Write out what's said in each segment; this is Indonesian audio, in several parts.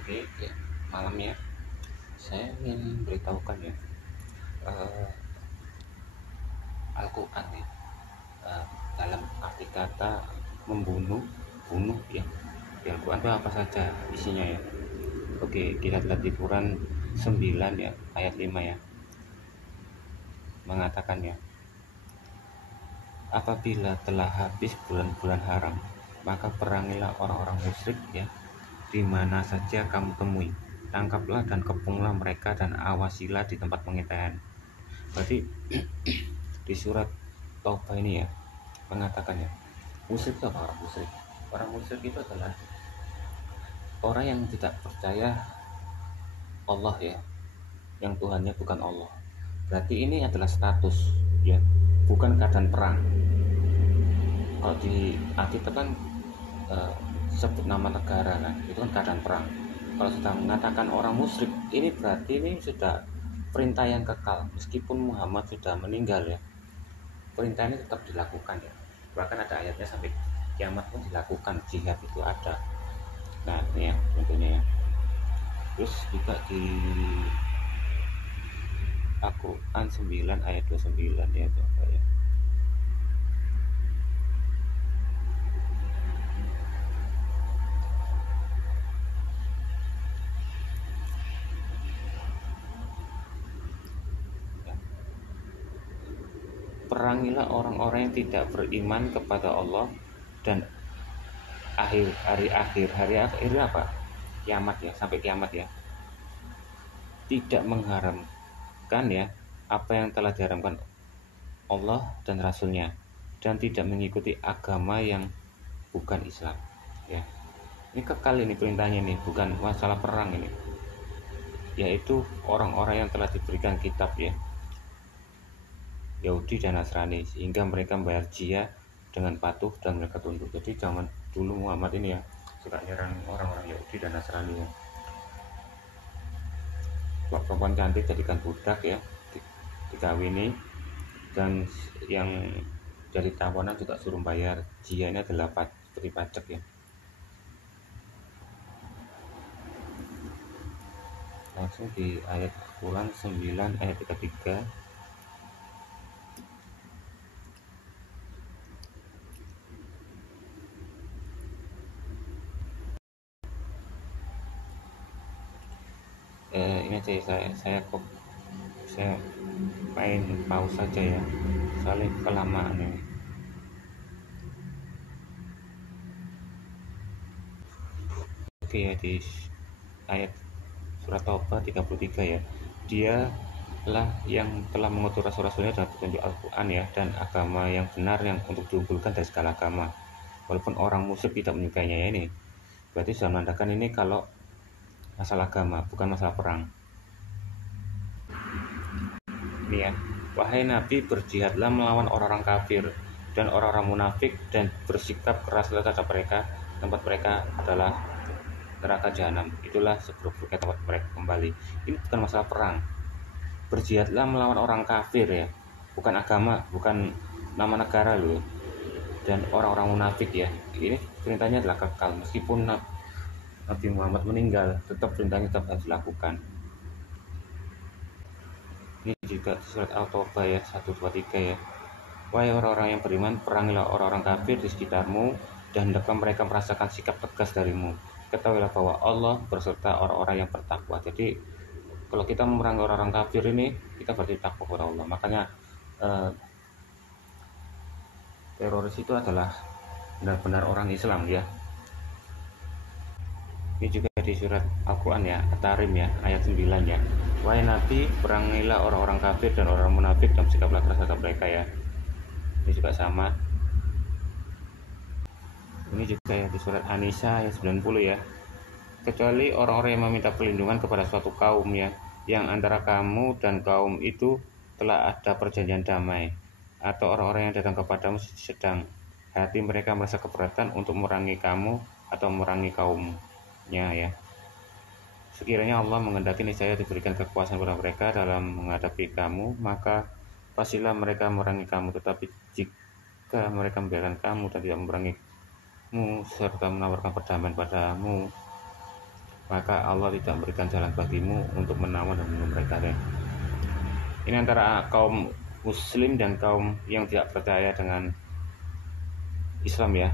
Oke, ya, malamnya saya ingin beritahukan ya, eh, Al-Quran ya, eh, dalam arti kata membunuh, bunuh ya. Di Al-Quran itu apa saja isinya ya. Oke, kita lihat di Quran 9 ya, ayat 5 ya, mengatakan ya, apabila telah habis bulan-bulan haram, maka perangilah orang-orang musyrik ya, di mana saja kamu temui. Tangkaplah dan kepunglah mereka dan awasilah di tempat pengintaian. Berarti di surat Taubah ini ya mengatakan ya, musyrik itu apa orang musyrik? Orang musyrik itu adalah orang yang tidak percaya Allah ya, yang Tuhannya bukan Allah. Berarti ini adalah status ya, bukan keadaan perang. Kalau di Alkitab kan eh, sebut nama negara kan, itu kan keadaan perang. Kalau sudah mengatakan orang musyrik, ini berarti ini sudah perintah yang kekal. Meskipun Muhammad sudah meninggal ya, perintah ini tetap dilakukan ya. Bahkan ada ayatnya sampai kiamat pun dilakukan, jihad itu ada. Nah ini ya contohnya ya. Terus juga di Al-Quran 9 ayat 29 ya, coba ya. Ya. Perangilah orang-orang yang tidak beriman kepada Allah dan hari akhir apa? Kiamat ya, sampai kiamat ya. Tidak mengharamkan ya apa yang telah diharamkan Allah dan Rasulnya, dan tidak mengikuti agama yang bukan Islam ya. Ini kekal ini perintahnya, ini bukan masalah perang ini, yaitu orang-orang yang telah diberikan kitab ya, Yahudi dan Nasrani, sehingga mereka membayar jizya dengan patuh dan mereka tunduk. Jadi zaman dulu Muhammad ini ya suka nyerang orang-orang Yahudi dan Nasrani ya. Perempuan cantik jadikan budak ya, dikawini, dan yang dari tawanan juga suruh bayar jizya. Ini adalah seperti pajak ya. Langsung di ayat Quran 9 ayat 33. Ini aja ya, saya main pause saja ya, soalnya kelamaan ini. Oke ya, di ayat surat Taubah 33 ya, dia lah yang telah mengutus rasul-rasulnya dan petunjuk Al-Quran ya, dan agama yang benar yang untuk diunggulkan dari segala agama, walaupun orang musyrik tidak menyukainya ya. Ini berarti sudah menandakan ini kalau masalah agama bukan masalah perang. Ini ya, wahai Nabi, berjihadlah melawan orang-orang kafir dan orang-orang munafik, dan bersikap keras terhadap mereka. Tempat mereka adalah neraka jahanam, itulah seburuk-buruknya tempat mereka kembali. Ini bukan masalah perang. Berjihadlah melawan orang kafir ya, bukan agama, bukan nama negara loh, dan orang-orang munafik ya. Ini perintahnya adalah kekal, meskipun Nabi Muhammad meninggal, tetap perintahnya tetap harus dilakukan. Ini juga surat Al-Taubah ya 123 ya. Wahai orang-orang yang beriman, perangilah orang-orang kafir di sekitarmu, dan hendaklah mereka merasakan sikap tegas darimu. Ketahuilah bahwa Allah berserta orang-orang yang bertakwa. Jadi kalau kita memerangi orang-orang kafir ini, kita berarti takwa kepada Allah. Makanya teroris itu adalah benar-benar orang Islam ya. Ini juga di surat Al-Quran ya, At-Tarim ya, ayat 9 ya. Wahai Nabi, perangilah orang-orang kafir dan orang munafik, dan sikaplah keras terhadap mereka ya. Ini juga sama. Ini juga ya di surat An-Nisa ayat 90 ya. Kecuali orang-orang yang meminta perlindungan kepada suatu kaum ya, yang antara kamu dan kaum itu telah ada perjanjian damai, atau orang-orang yang datang kepadamu sedang hati mereka merasa keberatan untuk memerangi kamu atau memerangi kaumnya ya. Sekiranya Allah menghendaki, niscaya diberikan kekuasaan kepada mereka dalam menghadapi kamu, maka pastilah mereka memerangi kamu. Tetapi jika mereka membiarkan kamu dan tidak memerangimu serta menawarkan perdamaian padamu, maka Allah tidak memberikan jalan bagimu untuk menawan dan membunuh mereka. Ini antara kaum muslim dan kaum yang tidak percaya dengan Islam ya,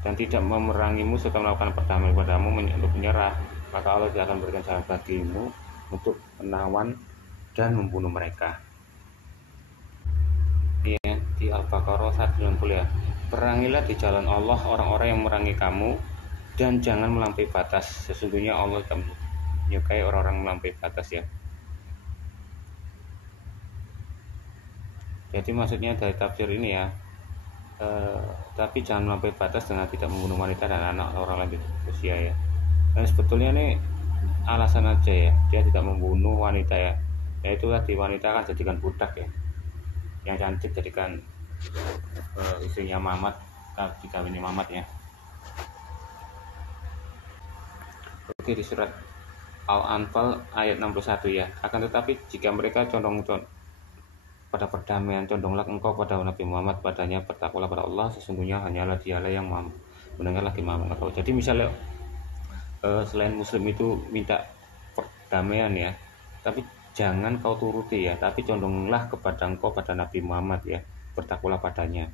dan tidak memerangimu serta melakukan perdamaian padamu untuk menyerah, maka Allah tidak akan memberikan jalan bagimu untuk menawan dan membunuh mereka. Ya, di Al-Baqarah 190 ya. Perangilah di jalan Allah orang-orang yang memerangi kamu, dan jangan melampaui batas. Sesungguhnya Allah tidak menyukai orang-orang melampaui batas ya. Jadi maksudnya dari tafsir ini ya, tapi jangan melampaui batas dengan tidak membunuh wanita dan anak orang lain usia ya. Dan sebetulnya ini alasan aja ya, dia tidak membunuh wanita ya. Yaitu tadi wanita kan jadikan budak ya, yang cantik jadikan istrinya Mamat, dikawini Mamat ya. Oke, di surat Al-Anfal ayat 61 ya. Akan tetapi jika mereka condong pada perdamaian, condonglah engkau pada Nabi Muhammad, padanya bertakwalah pada Allah, sesungguhnya hanyalah dialah yang mendengar lagi maha mengetahui. Jadi misalnya selain muslim itu minta perdamaian ya, tapi jangan kau turuti ya, tapi condonglah kepada engkau pada Nabi Muhammad ya, bertakwalah padanya.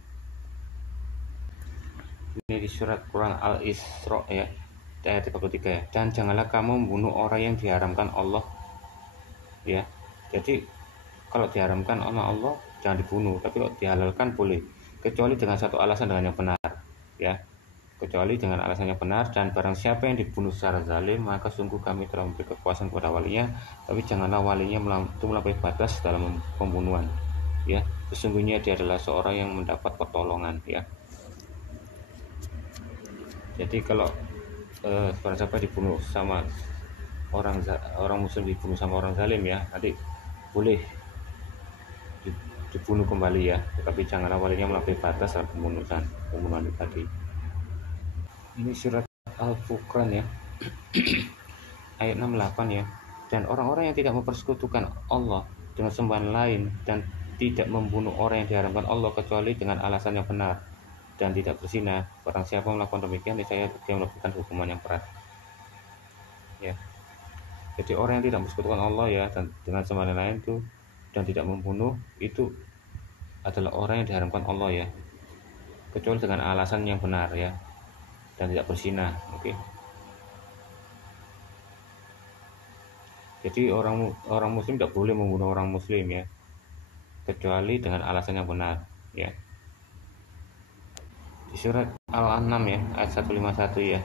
Ini di surat Quran Al-Isra ya, ayat 33 ya. Dan janganlah kamu membunuh orang yang diharamkan Allah ya. Jadi kalau diharamkan sama Allah jangan dibunuh, tapi kalau dihalalkan boleh, kecuali dengan satu alasan dengan yang benar ya, kecuali dengan alasan yang benar. Dan barang siapa yang dibunuh secara zalim, maka sungguh kami telah memberi kekuasaan kepada walinya, tapi janganlah walinya melampaui batas dalam pembunuhan ya, sesungguhnya dia adalah seorang yang mendapat pertolongan ya. Jadi kalau barang siapa dibunuh sama orang muslim, dibunuh sama orang zalim ya, nanti boleh dibunuh kembali ya, tetapi janganlah walinya melampaui batas dalam pembunuhan tadi. Ini surat Al-Furqan ya, ayat 68 ya. Dan orang-orang yang tidak mempersekutukan Allah dengan sembahan lain dan tidak membunuh orang yang diharamkan Allah kecuali dengan alasan yang benar dan tidak berzina, barang siapa melakukan demikian niscaya dia mendapatkan hukuman yang berat ya. Jadi orang yang tidak mempersekutukan Allah ya dan dengan sembahan lain itu dan tidak membunuh, itu adalah orang yang diharamkan Allah ya, kecuali dengan alasan yang benar ya, dan tidak berzina. Oke. Jadi orang muslim tidak boleh membunuh orang muslim ya, kecuali dengan alasan yang benar ya. Di surat Al-An'am ya, ayat 151 ya,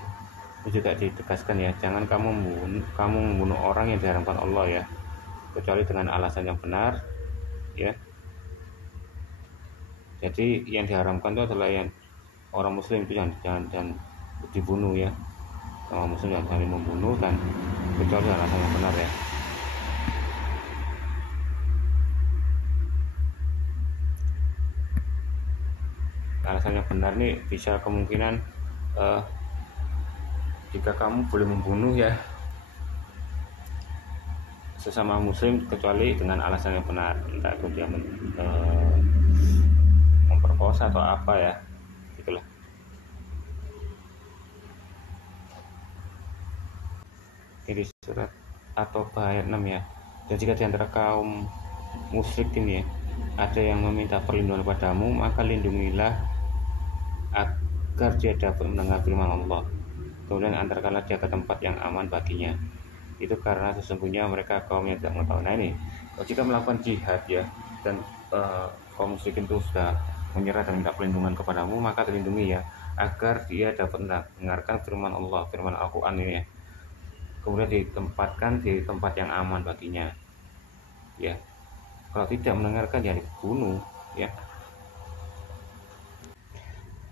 itu juga ditegaskan ya, jangan kamu membunuh orang yang diharamkan Allah ya, kecuali dengan alasan yang benar ya. Jadi yang diharamkan itu adalah yang orang muslim itu jangan dibunuh ya, sama muslim jangan saling membunuh, dan kecuali alasan yang benar ya. Alasan yang benar nih bisa kemungkinan jika kamu boleh membunuh ya sesama muslim kecuali dengan alasan yang benar, entah itu dia memperkosa atau apa ya, itulah. Ini surat At-Taubah ayat 6 ya. Dan jika di antara kaum musyrik ini ya ada yang meminta perlindungan padamu, maka lindungilah agar dia dapat mendengar firman Allah, kemudian antarkanlah dia ke tempat yang aman baginya. Itu karena sesungguhnya mereka kaum yang tidak mengetahui. Nah ini, jika melakukan jihad ya, dan kaum musyrikin itu sudah menyerah dan minta perlindungan kepadamu, maka terlindungi ya, agar dia dapat mendengarkan firman Allah, firman Al-Quran ini ya, kemudian ditempatkan di tempat yang aman baginya ya. Kalau tidak mendengarkan ya dibunuh ya.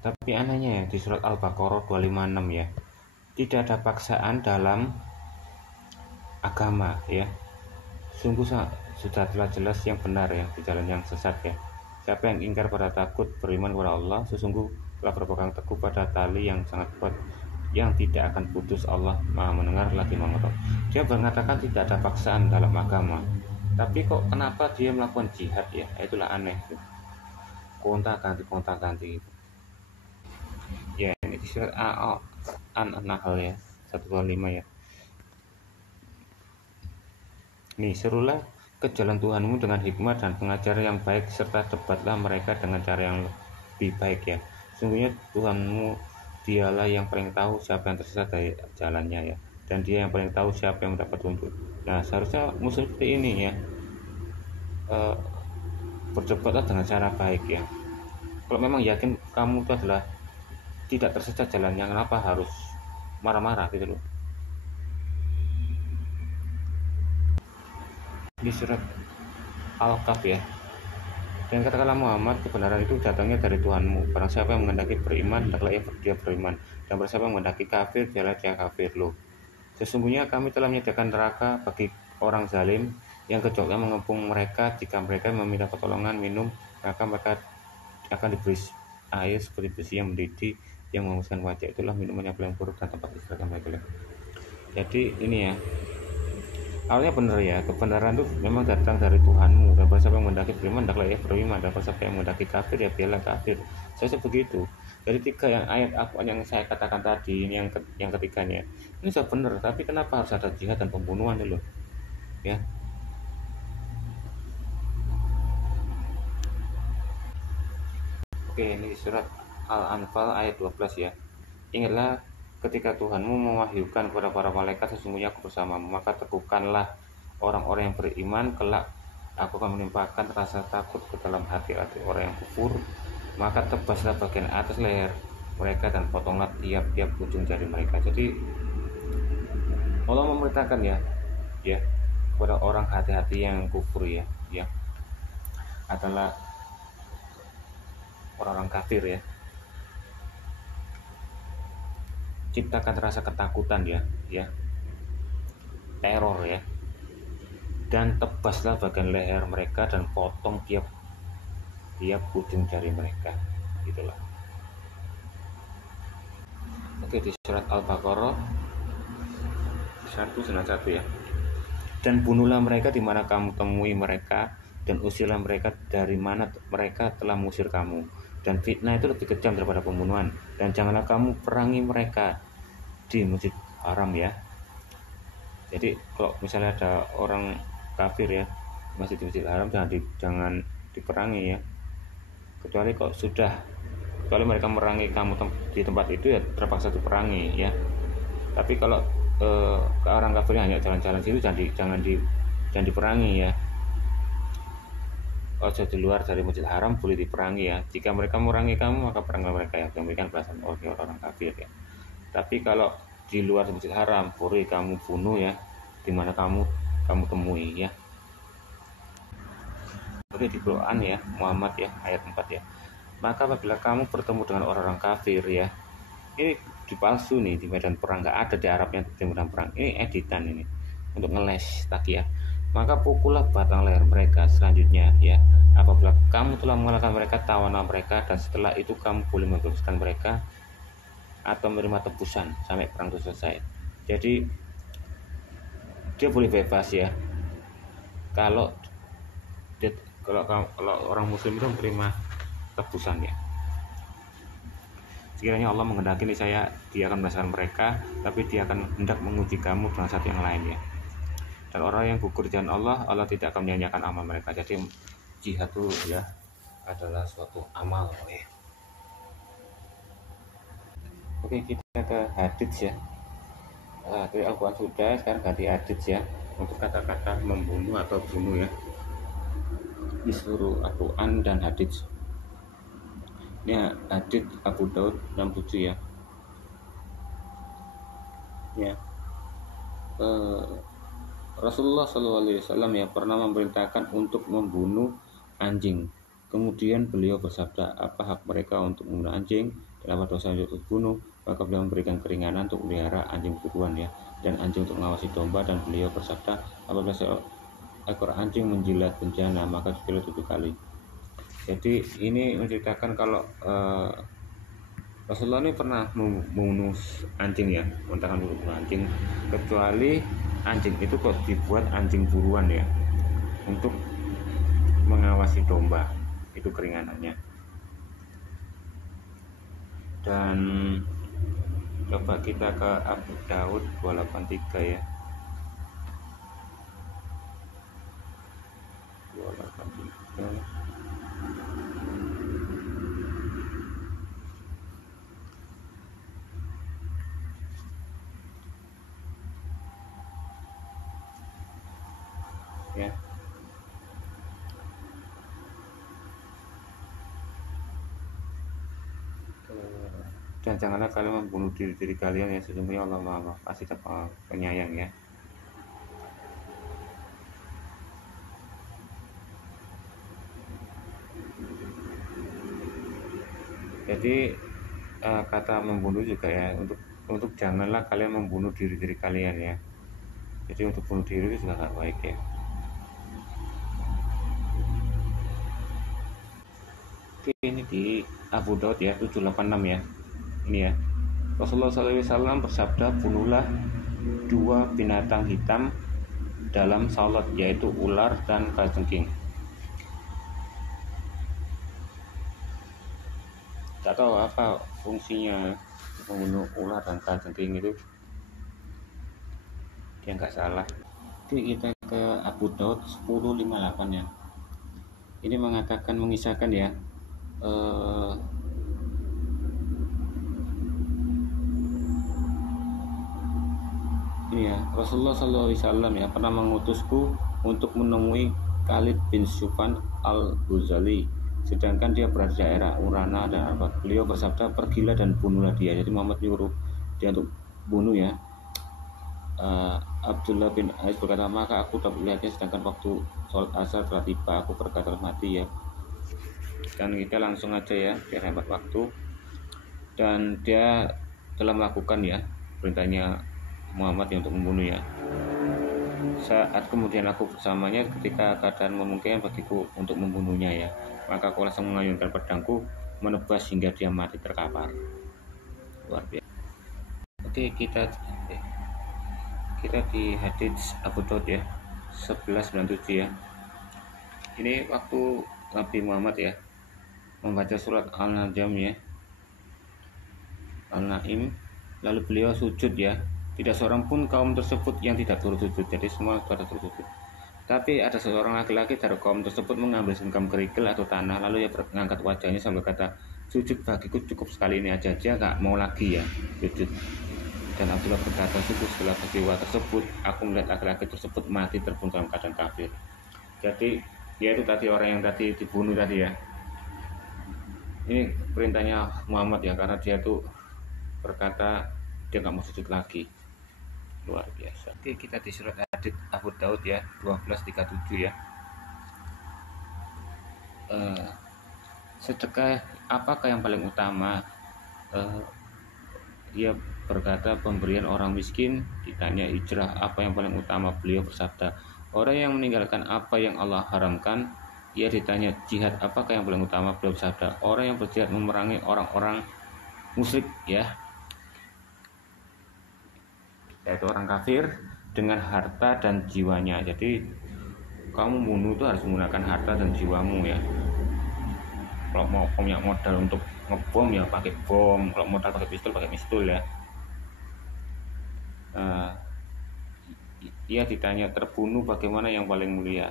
Tapi anehnya ya, di surat Al-Baqarah 256 ya, tidak ada paksaan dalam agama ya. Sungguh sudah telah jelas yang benar ya, di jalan yang sesat ya. Siapa yang ingkar pada takut beriman kepada Allah, sesungguh telah berpegang teguh pada tali yang sangat kuat yang tidak akan putus. Allah Maha mendengar lagi mengetahui. Dia mengatakan tidak ada paksaan dalam agama, tapi kok kenapa dia melakukan jihad ya? Itulah aneh. Kontak ganti ya. Ini di surat An-Nahl ya 125 ya. Nih, serulah ke jalan Tuhanmu dengan hikmah dan pengajaran yang baik, serta debatlah mereka dengan cara yang lebih baik ya. Sungguhnya Tuhanmu dialah yang paling tahu siapa yang tersesat dari jalannya ya, dan dia yang paling tahu siapa yang mendapat petunjuk. Nah, seharusnya muslim seperti ini ya, eh, berdebatlah dengan cara baik ya. Kalau memang yakin kamu itu adalah tidak tersesat jalannya, kenapa harus marah-marah gitu loh. Di surat Al-Kahf ya, dan katakanlah Muhammad, kebenaran itu datangnya dari Tuhanmu. Barang siapa yang menghendaki beriman, hendaklah dia beriman. Dan barang siapa yang menghendaki kafir, dialah dia kafir loh. Sesungguhnya kami telah menyediakan neraka bagi orang zalim yang kejauhnya mengepung mereka. Jika mereka meminta pertolongan minum, maka mereka akan diberi air seperti besi yang mendidih yang menghanguskan wajah. Itulah minuman yang paling buruk dan tempat istirahat mereka. Jadi ini ya, awalnya benar ya, kebenaran itu memang datang dari Tuhanmu, dan barang siapa yang mendaki beriman, hendaklah ia beriman, dan barang siapa yang mendaki kafir, ya biarlah kafir. Saya begitu. Dari tiga yang ayat yang saya katakan tadi, ini yang ketiganya, ini sudah benar, tapi kenapa harus ada jihad dan pembunuhan dulu? Ya, oke, ini surat Al-Anfal ayat 12 ya. Ingatlah ketika Tuhanmu mewahyukan kepada para malaikat, sesungguhnya aku bersamamu, maka teguhkanlah orang-orang yang beriman, kelak aku akan menimpakan rasa takut ke dalam hati-hati orang yang kufur, maka tebaslah bagian atas leher mereka dan potonglah tiap-tiap ujung jari mereka. Jadi Allah memerintahkan ya kepada orang hati-hati yang kufur ya adalah orang-orang kafir ya, ciptakan rasa ketakutan ya, teror ya, dan tebaslah bagian leher mereka dan potong tiap ujung jari mereka, gitulah. Oke, di surat Al-Baqarah 191 ya. Dan bunuhlah mereka di mana kamu temui mereka, dan usirlah mereka dari mana mereka telah mengusir kamu. Dan fitnah itu lebih kejam daripada pembunuhan. Dan janganlah kamu perangi mereka di Masjid Haram ya. Jadi kalau misalnya ada orang kafir ya masih di Masjid Haram, jangan diperangi ya. Kecuali mereka merangi kamu di tempat itu, ya terpaksa diperangi ya. Tapi kalau ke orang kafir hanya jalan-jalan situ, jangan diperangi ya. Ojo di luar dari Masjid Haram boleh diperangi ya. Jika mereka memerangi kamu, maka perangilah mereka ya. Demikian balasan orang kafir ya. Tapi kalau di luar Masjid Haram, boleh kamu bunuh ya, di mana kamu temui ya. Oke, di Quran ya, Muhammad ya, ayat 4 ya. Maka apabila kamu bertemu dengan orang-orang kafir ya, ini dipalsu nih di medan perang, nggak ada di Arabnya di medan perang, ini editan ini untuk ngeles tadi ya. Maka pukullah batang leher mereka. Selanjutnya ya, apabila kamu telah mengalahkan mereka, tawanlah mereka, dan setelah itu kamu boleh membebaskan mereka atau menerima tebusan sampai perang itu selesai. Jadi dia boleh bebas ya kalau orang muslim itu menerima tebusan ya. Sekiranya Allah menghendaki dia akan membebaskan mereka, tapi dia akan hendak menguji kamu dengan satu yang lain ya. Dan orang yang gugur jalan Allah tidak akan menyanyiakan amal mereka. Jadi jihad itu ya adalah suatu amal ya. Oke, kita ke hadits ya. Dari Al-Quran sudah, sekarang ganti hadits ya, untuk kata-kata membunuh atau bunuh ya di seluruh Al-Quran dan hadits. Ini hadits Abu Daud 67 ya. Ya. Rasulullah SAW ya pernah memerintahkan untuk membunuh anjing. Kemudian beliau bersabda, apa hak mereka untuk membunuh anjing dan apa dosa untuk dibunuh? Maka beliau memberikan keringanan untuk melihara anjing buruan ya, dan anjing untuk mengawasi domba. Dan beliau bersabda, apabila seekor anjing menjilat bencana, maka dijilat 7 kali. Jadi ini menceritakan kalau Rasulullah ini pernah membunuh anjing ya, memerintahkan membunuh anjing, kecuali anjing itu kok dibuat anjing buruan ya, untuk mengawasi domba, itu keringanannya. Dan Coba kita ke Abu Daud 283 ya. 283 ya. Dan janganlah kalian membunuh diri kalian ya, sesungguhnya Allah Maha Kasih dan Penyayang ya. Jadi kata membunuh juga ya, untuk janganlah kalian membunuh diri kalian ya. Jadi untuk bunuh diri itu juga gak baik ya. Oke, ini di Abu Daud ya 786 ya. Ini ya, Rasulullah SAW bersabda, bunuhlah 2 binatang hitam dalam salat, yaitu ular dan kalajengking. Tak tahu apa fungsinya membunuh ular dan kalajengking itu, dia nggak salah. Oke, kita ke Abu Daud 1058 ya. Ini mengatakan, mengisahkan ya, ini ya, Rasulullah SAW ya pernah mengutusku untuk menemui Khalid bin Syufan al-Ghazali, sedangkan dia berada di daerah Urana dan Arbat. Beliau bersabda, pergilah dan bunuhlah dia. Jadi Muhammad nyuruh dia untuk bunuh ya. Abdullah bin Ais berkata, maka aku tak melihatnya, sedangkan waktu sholat asar telah tiba. Aku berkata, mati ya. Dan kita langsung aja ya, biar hemat waktu. Dan dia telah melakukan ya perintahnya Muhammad untuk membunuh ya. Saat kemudian aku bersamanya ketika keadaan memungkinkan bagiku untuk membunuhnya ya, maka aku langsung mengayunkan pedangku menebas hingga dia mati terkapar. Luar biasa. Oke, kita di hadits Abu Daud ya 1197 ya. Ini waktu Nabi Muhammad ya membaca surat Al-Najm ya, Al-Naim, lalu beliau sujud ya. Tidak seorang pun kaum tersebut yang tidak turut sujud, jadi semua pada turut sujud. Tapi ada seorang laki-laki dari kaum tersebut mengambil genggam kerikil atau tanah, lalu ia mengangkat wajahnya sambil kata, sujud bagiku cukup sekali ini aja, dia gak mau lagi ya sujud. Dan Abdullah berkata, sujud setelah peristiwa tersebut, aku melihat laki-laki tersebut mati terbunuh dalam keadaan kafir. Jadi dia itu tadi orang yang tadi dibunuh tadi ya. Ini perintahnya Muhammad ya, karena dia tuh berkata dia gak mau sujud lagi. Luar biasa. Oke, kita di surat hadits Abu Daud ya 1237 ya. Sedekah apakah yang paling utama? Dia berkata, pemberian orang miskin. Ditanya hijrah apa yang paling utama, beliau bersabda, orang yang meninggalkan apa yang Allah haramkan. Ia ditanya jihad apakah yang paling utama, beliau bersabda, orang yang berjihad memerangi orang-orang musyrik ya, yaitu orang kafir, dengan harta dan jiwanya. Jadi kamu bunuh itu harus menggunakan harta dan jiwamu ya. Kalau mau punya modal untuk ngebom ya pakai bom, kalau modal pakai pistol ya. Ia ditanya terbunuh bagaimana yang paling mulia,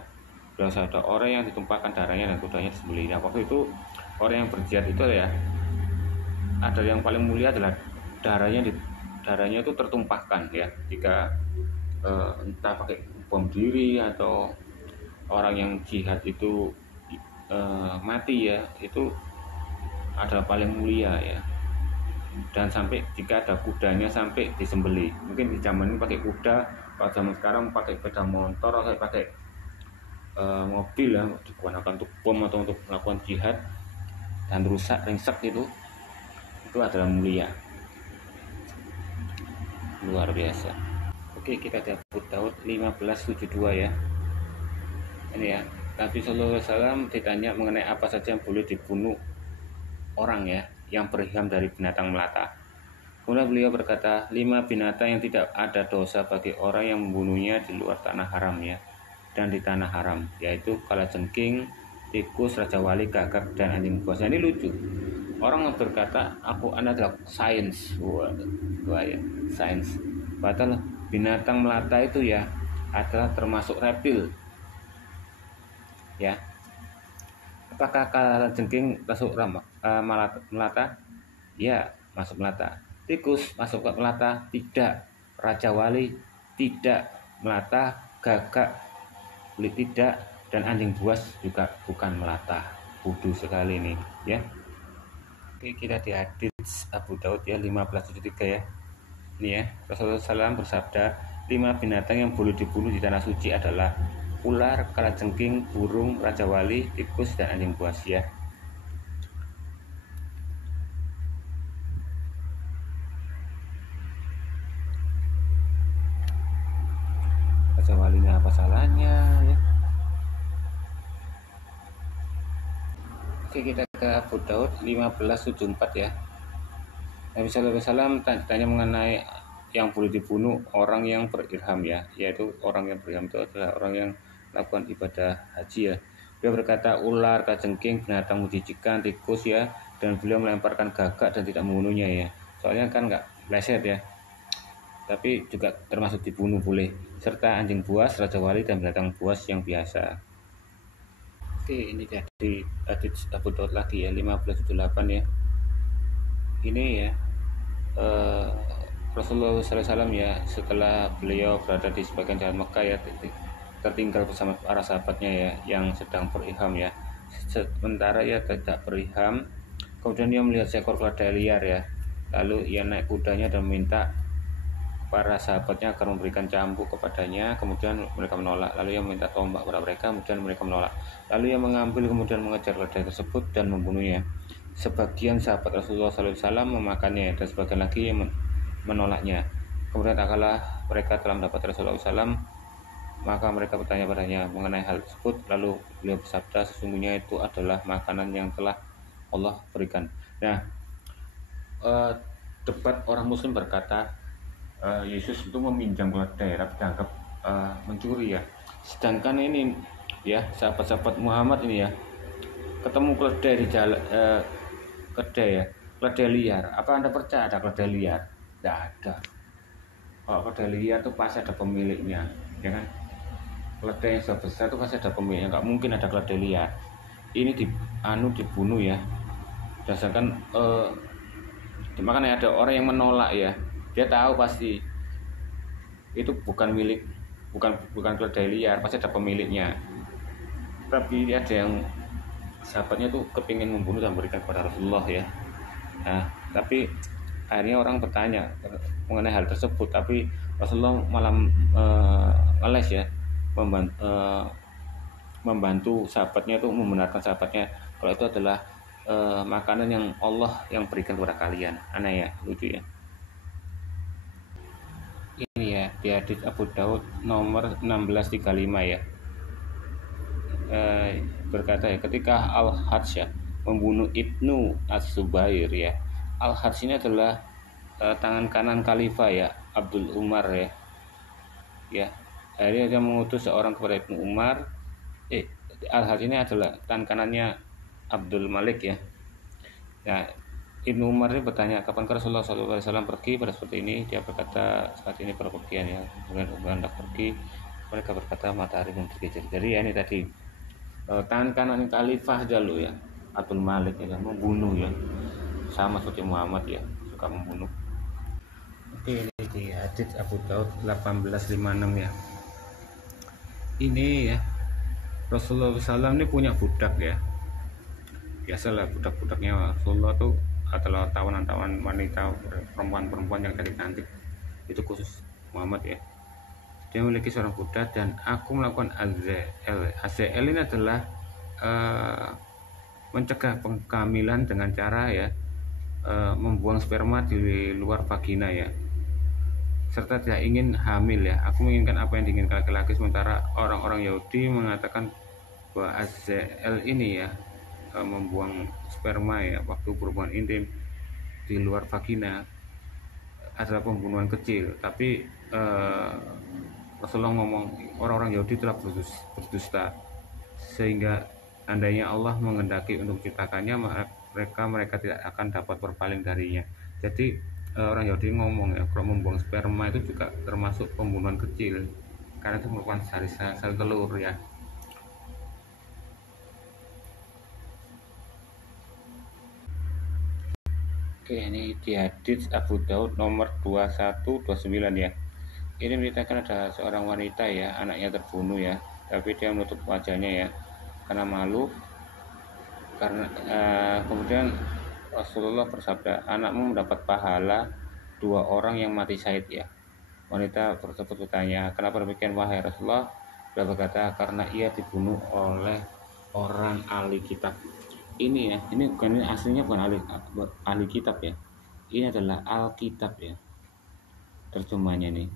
berasa ada orang yang ditumpahkan darahnya dan kudanya disembelih. Nah, waktu itu orang yang berjihad itu ya, ada yang paling mulia adalah darahnya itu tertumpahkan ya, jika entah pakai bom diri atau orang yang jihad itu mati ya, itu adalah paling mulia ya. Dan sampai jika ada kudanya sampai disembelih. Mungkin di zaman ini pakai kuda, kalau zaman sekarang pakai sepeda motor atau pakai mobil ya, digunakan untuk bom atau untuk melakukan jihad dan rusak ringsek itu adalah mulia. Luar biasa. Oke, kita di Abu Daud 1572 ya. Ini ya, Nabi SAW ditanya mengenai apa saja yang boleh dibunuh orang ya, yang beriham dari binatang melata. Kemudian beliau berkata, 5 binatang yang tidak ada dosa bagi orang yang membunuhnya di luar tanah haram ya, dan di tanah haram, yaitu kalajengking, tikus, raja wali, gagak, dan anjing buas. Nah, ini lucu. Orang yang berkata Anda adalah sains. Wah ya, sains. Padahal binatang melata itu ya adalah termasuk reptil. Ya. Apakah kalajengking masuk melata? Ya, masuk melata. Tikus masuk ke melata? Tidak. Raja wali tidak. Melata, gagak tidak, dan anjing buas juga bukan melata. Bodoh sekali ini, ya. Oke, kita di hadits Abu Daud ya 1573 ya. Ini ya, Rasulullah SAW bersabda, 5 binatang yang boleh dibunuh di tanah suci adalah ular, kalajengking, burung, raja wali, tikus, dan anjing buas ya. Raja walinya apa salahnya ya? Oke, kita ke Abu Daud 1574 ya. Nabi Sallallahu Alaihi Wasallam tanya mengenai yang boleh dibunuh orang yang berirham ya, yaitu orang yang berirham itu adalah orang yang melakukan ibadah haji ya. Beliau berkata ular, kalajengking, binatang menjijikan, tikus ya, dan beliau melemparkan gagak dan tidak membunuhnya ya. Soalnya kan nggak meleset ya, tapi juga termasuk dibunuh boleh, serta anjing buas, raja wali, dan binatang buas yang biasa. Oke, ini dari hadits Abu Daud lagi ya 1578 ya. Ini ya Rasulullah SAW ya, setelah beliau berada di sebagian jalan Mekah ya, tertinggal bersama para sahabatnya ya yang sedang berihram ya. Sementara ia tidak berihram, kemudian ia melihat seekor keledai liar ya. Lalu ia naik kudanya dan meminta para sahabatnya agar memberikan cambuk kepadanya. Kemudian mereka menolak. Lalu ia meminta tombak kepada mereka, kemudian mereka menolak. Lalu ia mengambil kemudian mengejar keledai tersebut dan membunuhnya. Sebagian sahabat Rasulullah SAW memakannya dan sebagian lagi yang menolaknya. Kemudian tak kalah mereka telah mendapat Rasulullah SAW, maka mereka bertanya padanya mengenai hal tersebut. Lalu beliau bersabda, sesungguhnya itu adalah makanan yang telah Allah berikan. Nah, debat orang Muslim berkata Yesus itu meminjam keledai tapi dianggap mencuri ya. Sedangkan ini ya sahabat-sahabat Muhammad ini ya ketemu keledai di jalan, keledai ya, keledai liar. Apa Anda percaya ada keledai liar? Tidak ada. Kalau keledai liar itu pasti ada pemiliknya, ya kan? Keledai yang sebesar itu pasti ada pemiliknya. Nggak mungkin ada keledai liar. Ini dibunuh ya. Berdasarkan makanya ada orang yang menolak ya. Dia tahu pasti itu bukan milik, bukan keledai liar, pasti ada pemiliknya. Tapi ada yang sahabatnya tuh kepingin membunuh dan memberikan kepada Rasulullah ya. Nah, tapi akhirnya orang bertanya mengenai hal tersebut, tapi Rasulullah malah ngeles ya, membantu sahabatnya itu, membenarkan sahabatnya kalau itu adalah makanan yang Allah yang berikan kepada kalian. Aneh ya, lucu ya. Ini ya di hadits Abu Daud nomor 1635 ya. Berkata ya, ketika Al-Hajj ya, membunuh Ibnu As-Subair ya. Al-Hajj ini adalah tangan kanan khalifah ya, Abdul Umar ya. Ya, akhirnya dia mengutus seorang kepada Ibnu Umar. Al-Hajj ini adalah tangan kanannya Abdul Malik ya. Nah, Ibnu Umar ini bertanya, kapan Rasulullah SAW pergi pada seperti ini? Dia berkata, saat ini perpergian ya. Kemudian hendak pergi, mereka berkata matahari belum tergelincir. Jadi ya ini tadi tangan kanan khalifah Jalu ya, Abdul Malik ya, membunuh ya, sama seperti Muhammad ya, suka membunuh. Oke, ini di hadits Abu Daud 1856 ya. Ini ya Rasulullah SAW ini punya budak ya. Biasalah budak-budaknya Rasulullah tuh adalah tawanan-tawanan wanita, perempuan-perempuan yang cantik-cantik. Itu khusus Muhammad ya. Dia memiliki seorang budak dan aku melakukan AZL. AZL ini adalah mencegah kehamilan dengan cara ya membuang sperma di luar vagina ya, serta tidak ingin hamil ya. Aku menginginkan apa yang diinginkan laki-laki, sementara orang-orang Yahudi mengatakan bahwa AZL ini ya membuang sperma ya waktu berhubungan intim di luar vagina adalah pembunuhan kecil. Tapi Rasulullah ngomong orang-orang Yahudi telah berdusta, sehingga Seandainya Allah menghendaki untuk menciptakannya, mereka tidak akan dapat berpaling darinya. Jadi orang Yahudi ngomong ya, kalau membuang sperma itu juga termasuk pembunuhan kecil, karena itu merupakan sel telur ya. Oke, ini di hadits Abu Daud nomor 2129 ya. Ini menceritakan ada seorang wanita ya, anaknya terbunuh ya, tapi dia menutup wajahnya ya karena malu. Karena kemudian Rasulullah bersabda, anakmu mendapat pahala 2 orang yang mati syahid ya. Wanita tersebut bertanya, kenapa demikian wahai Rasulullah? Beliau berkata, karena ia dibunuh oleh orang ahli kitab. Ini ya, ini bukan, ini aslinya bukan ahli kitab ya. Ini adalah Alkitab ya, terjemahnya nih.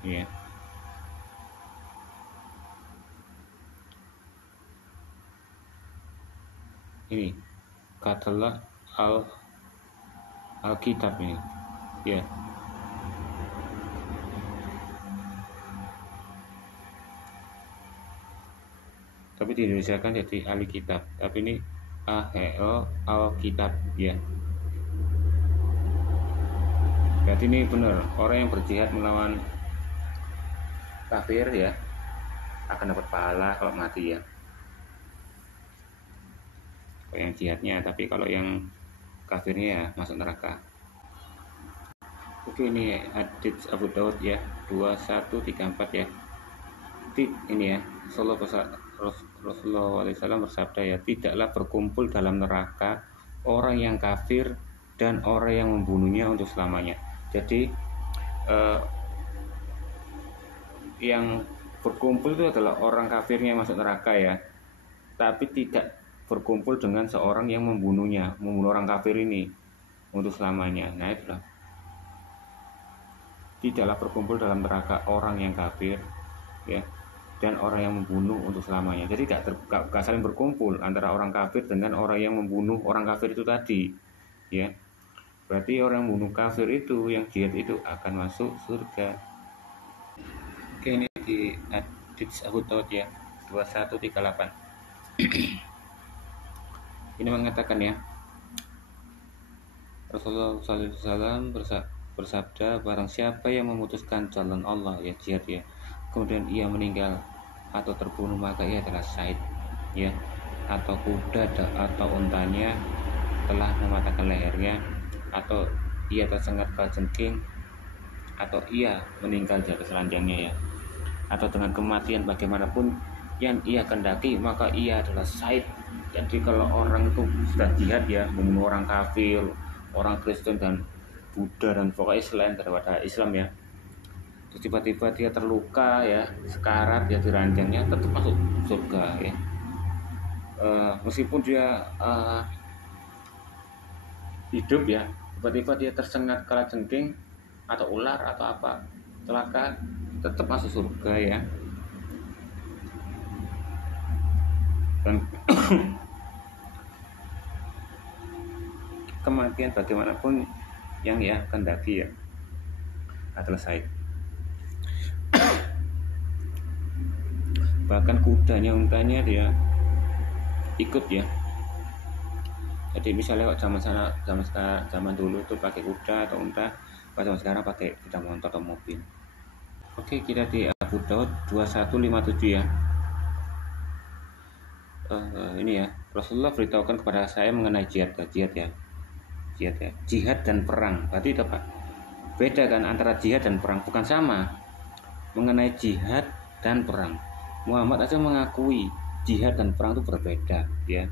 Ya. Ini katalah Alkitab ini. Ya. Tapi di Indonesia kan jadi ahli kitab. Tapi ini Alkitab ya. Berarti ini benar, orang yang berjihad melawan kafir ya akan dapat pahala kalau mati ya. Kalau yang jihadnya, tapi kalau yang kafirnya ya masuk neraka. Oke, ini hadits Abu Daud ya 2134 ya. Ini ya, Rasulullah SAW bersabda ya, tidaklah berkumpul dalam neraka orang yang kafir dan orang yang membunuhnya untuk selamanya. Jadi yang berkumpul itu adalah orang kafirnya masuk neraka ya, tapi tidak berkumpul dengan seorang yang membunuh orang kafir ini untuk selamanya. Nah itulah, tidaklah berkumpul dalam neraka orang yang kafir ya dan orang yang membunuh untuk selamanya. Jadi gak saling berkumpul antara orang kafir dengan orang yang membunuh orang kafir itu tadi ya. Berarti orang yang membunuh kafir itu, yang jihad itu akan masuk surga. Oke, ini di hadits Abu Daud ya 2138. Ini mengatakan ya, Rasulullah SAW bersabda, barang siapa yang memutuskan jalan Allah ya jihad ya, kemudian ia meninggal atau terbunuh, maka ia adalah syahid ya, atau kuda atau untanya telah mematahkan lehernya, atau ia tersengat kalajengking, atau ia meninggal di atas ranjangnya ya, atau dengan kematian bagaimanapun yang ia kendaki, maka ia adalah syahid. Jadi kalau orang itu sudah jihad ya, membunuh orang kafir, orang Kristen dan Buddha dan pokoknya selain daripada Islam ya, terus tiba-tiba dia terluka ya, sekarat ya di ranjangnya, tetap masuk surga ya. Meskipun dia hidup ya, tiba-tiba dia tersengat kalajengking atau ular atau apa, celaka, tetap masuk surga ya. Dan kematian bagaimanapun yang ia kendaki ya adalah syahid. Bahkan kudanya, untanya dia ikut ya. Jadi misalnya kok zaman dulu tuh pakai kuda atau unta, pas zaman sekarang pakai sepeda motor atau mobil. Oke, kita di Abu Daud 2157 ya. Ini ya, Rasulullah beritahukan kepada saya mengenai jihad ya, jihad dan perang. Berarti itu apa? Beda kan antara jihad dan perang, bukan sama. Mengenai jihad dan perang, Muhammad aja mengakui jihad dan perang itu berbeda ya.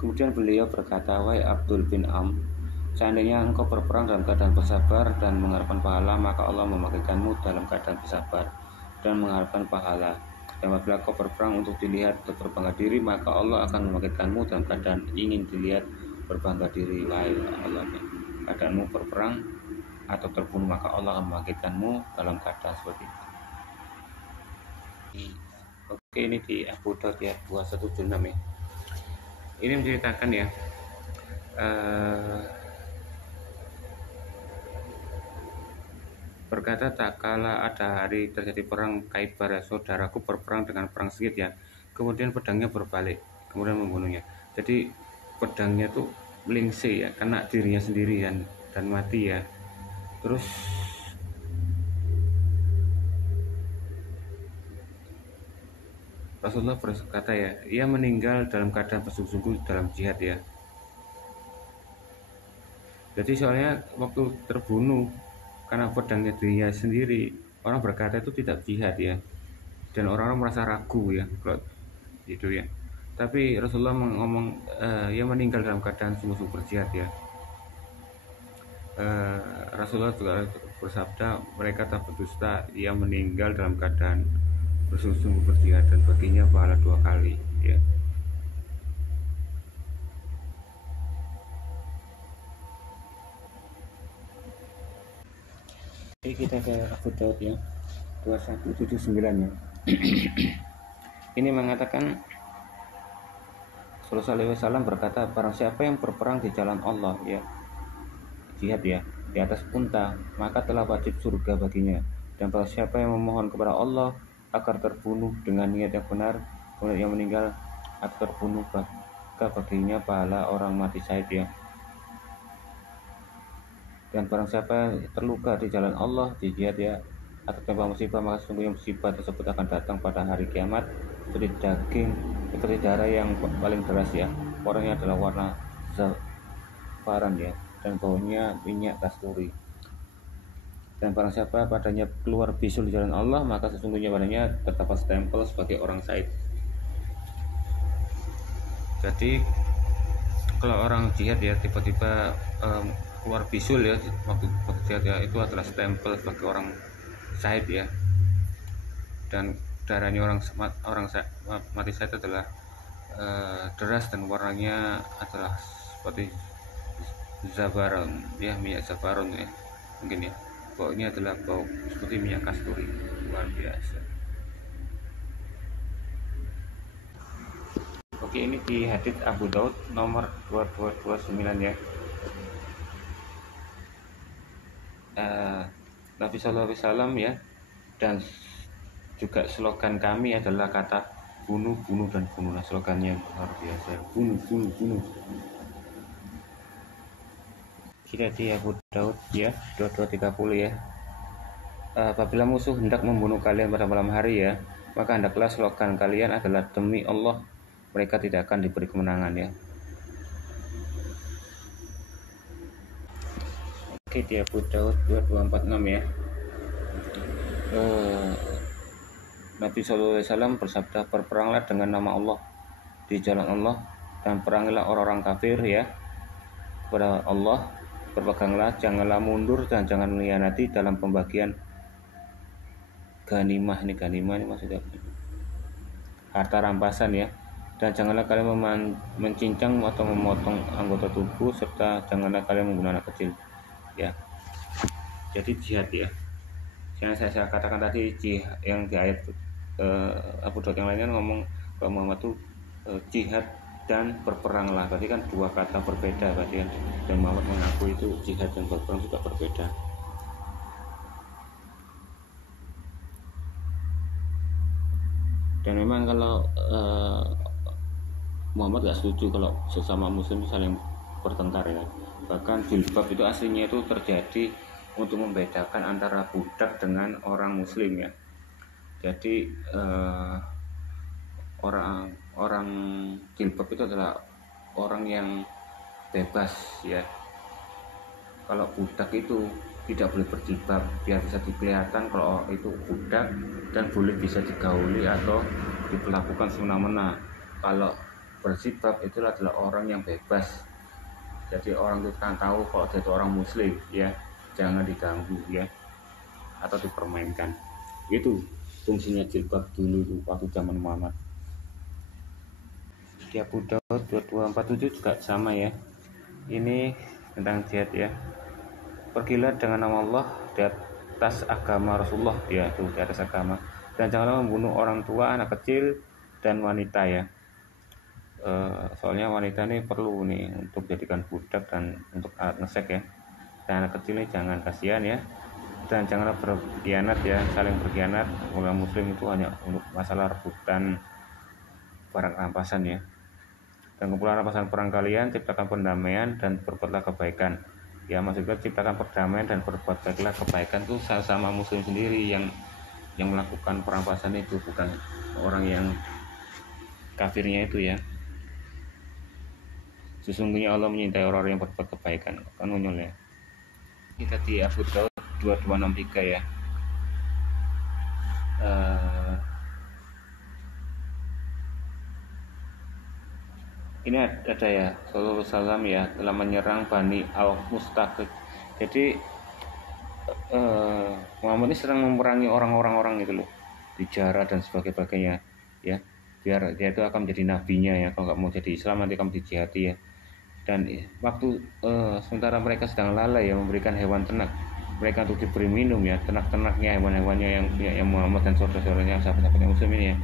Kemudian beliau berkata, wahai Abdul bin Am, seandainya engkau berperang dalam keadaan bersabar dan mengharapkan pahala, maka Allah memakaikanmu dalam keadaan bersabar dan mengharapkan pahala. Dan apabila kau berperang untuk dilihat atau berbangga diri, maka Allah akan memakaikanmu dalam keadaan ingin dilihat berbangga diri. Wahai Allah, keadaanmu berperang atau terbunuh, maka Allah akan membangkitkanmu dalam keadaan seperti itu. Oke, ini di Abu Daud ya 2176 ya. Ini menceritakan ya, berkata, tak kala ada hari terjadi perang Khaibar ya, saudaraku berperang dengan perang sedikit ya, kemudian pedangnya berbalik kemudian membunuhnya. Jadi pedangnya tuh melingse ya, kena dirinya sendiri dan mati ya. Terus Rasulullah berkata ya, ia meninggal dalam keadaan bersungguh-sungguh dalam jihad ya. Jadi soalnya waktu terbunuh karena pedangnya dirinya sendiri, orang berkata itu tidak jihad ya, dan orang-orang merasa ragu ya kalau itu ya. Tapi Rasulullah ngomong ia meninggal dalam keadaan sungguh-sungguh berjihad ya. Rasulullah juga bersabda, mereka tak berdusta, ia meninggal dalam keadaan bersungguh-sungguh berjihad dan baginya pahala 2 kali ya. Jadi kita ke Abu Daud ya 2179 ya. Ini mengatakan Rasulullah SAW berkata, barang siapa yang berperang di jalan Allah ya, jihad ya, di atas unta, maka telah wajib surga baginya. Dan barang siapa yang memohon kepada Allah agar terbunuh dengan niat yang benar, kemudian yang meninggal atau terbunuh, maka baginya pahala orang mati syahid ya. Dan barang siapa terluka di jalan Allah, di jihad ya, atau tertimpa musibah, maka sesungguhnya musibah tersebut akan datang pada hari kiamat seperti darah yang paling deras ya. Warnanya adalah warna zafaran ya, dan baunya minyak kasturi. Dan barang siapa padanya keluar bisul di jalan Allah, maka sesungguhnya padanya terdapat stempel sebagai orang syahid. Jadi kalau orang jihad ya tiba-tiba keluar bisul ya waktu jihad ya, itu adalah stempel sebagai orang syahid ya. Dan darahnya orang mati syahid adalah deras dan warnanya adalah seperti zafaron ya, minyak zafaron ya mungkin ya. Baunya adalah bau seperti minyak kasturi, luar biasa. Oke, ini di hadits Abu Daud nomor 2229 ya. Nabi SAW ya, dan juga slogan kami adalah kata bunuh, bunuh, dan bunuh. Nah, slogannya luar biasa, bunuh, bunuh, bunuh. Kita di Abu Daud ya 2230 ya. Apabila musuh hendak membunuh kalian pada malam hari ya, maka hendaklah slogan kalian adalah demi Allah mereka tidak akan diberi kemenangan ya. Oke, di Abu Daud 2246 ya. Nabi SAW bersabda, berperanglah dengan nama Allah di jalan Allah dan perangilah orang-orang kafir ya kepada Allah. Berpeganglah, janganlah mundur dan jangan mengkhianati dalam pembagian ganimah. Ini ganimah ini maksudnya harta rampasan ya. Dan janganlah kalian mencincang atau memotong anggota tubuh, serta janganlah kalian menggunakan anak kecil ya. Jadi jihad ya, yang saya katakan tadi, jihad yang di ayat Abu Daud yang lainnya ngomong kalau Muhammad itu jihad dan berperanglah, berarti kan dua kata berbeda berarti kan. Dan Muhammad mengaku itu jihad dan berperang juga berbeda. Dan memang kalau Muhammad gak setuju kalau sesama muslim saling bertengkar ya. Bahkan jilbab itu aslinya itu terjadi untuk membedakan antara budak dengan orang muslim ya. Jadi orang jilbab itu adalah orang yang bebas ya. Kalau budak itu tidak boleh berjilbab biar bisa kelihatan kalau itu budak dan boleh bisa digauli atau diperlakukan semena-mena. Kalau berjilbab itu adalah orang yang bebas. Jadi orang itu kan tahu kalau dia itu orang muslim ya, jangan diganggu ya atau dipermainkan. Itu fungsinya jilbab dulu itu waktu zaman Muhammad. Di Abu Daud 2247 juga sama ya. Ini tentang jihad ya. Pergilah dengan nama Allah di atas agama Rasulullah ya, tuh di atas agama, dan janganlah membunuh orang tua, anak kecil, dan wanita ya. Soalnya wanita ini perlu nih untuk jadikan budak dan untuk alat ngesek ya. Dan anak kecil ini jangan, kasihan ya. dan janganlah berkhianat ya, saling berkhianat. Orang muslim itu hanya untuk masalah rebutan barang rampasan ya. Dan kumpulan rampasan perang kalian, ciptakan pendamaian dan berbuatlah kebaikan. Ya, maksudnya ciptakan perdamaian dan berbuat baiklah kebaikan itu sama muslim sendiri yang melakukan perampasan itu, bukan orang yang kafirnya itu ya. Sesungguhnya Allah menyintai orang-orang yang berbuat kebaikan. Kan muncul ya. Kita di Abu Daud 2263 ya. Ini ada ya, Sallallahu Alaihi Wasallam ya telah menyerang Bani Al-Mustaqid. Jadi Muhammad ini sedang memerangi orang itu loh, dijara dan sebagainya ya, biar dia itu akan menjadi nabinya ya. Kalau nggak mau jadi Islam nanti kamu dijihati ya. Dan waktu sementara mereka sedang lalai ya memberikan hewan ternak mereka untuk diberi minum ya, ternak-ternaknya, hewan-hewannya yang Muhammad dan saudara-saudaranya, sahabat-sahabatnya muslim ini ya,